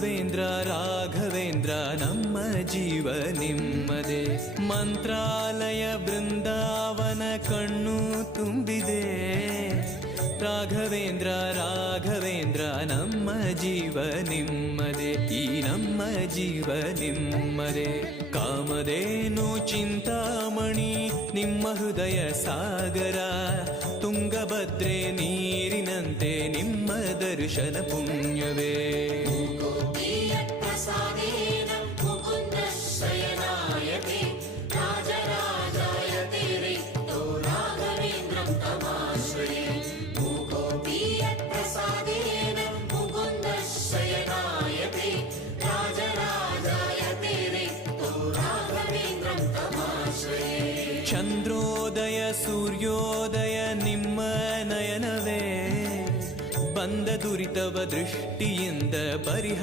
ರಾಘವೇಂದ್ರ ರಾಘವೇಂದ್ರ ನಮ್ಮ ಜೀವ ನಿಮ್ಮದೇ. ಮಂತ್ರಾಲಯ ಬೃಂದಾವನ ಕಣ್ಣು ತುಂಬಿದೆ. ರಾಘವೇಂದ್ರ ರಾಘವೇಂದ್ರ ನಮ್ಮ ಜೀವ ನಿಮ್ಮದೇ. ಈ ನಮ್ಮ ಜೀವ ನಿಮ್ಮದೇ. ಕಾಮಧೇನು ಚಿಂತಾಮಣಿ ನಿಮ್ಮ ಹೃದಯ ಸಾಗರ. ತುಂಗಭದ್ರೆ ನೀರಿನಂತೆ ನಿಮ್ಮ ದರ್ಶನ ಪುಣ್ಯವೇ. ಚಂದ್ರೋದಯ ಸೂರ್ಯೋದಯ ನಿಮ್ಮ ನಯನವೇ. ಬಂದ ದುರಿತವ ದೃಷ್ಟಿಯಿಂದ ಪರಿಹ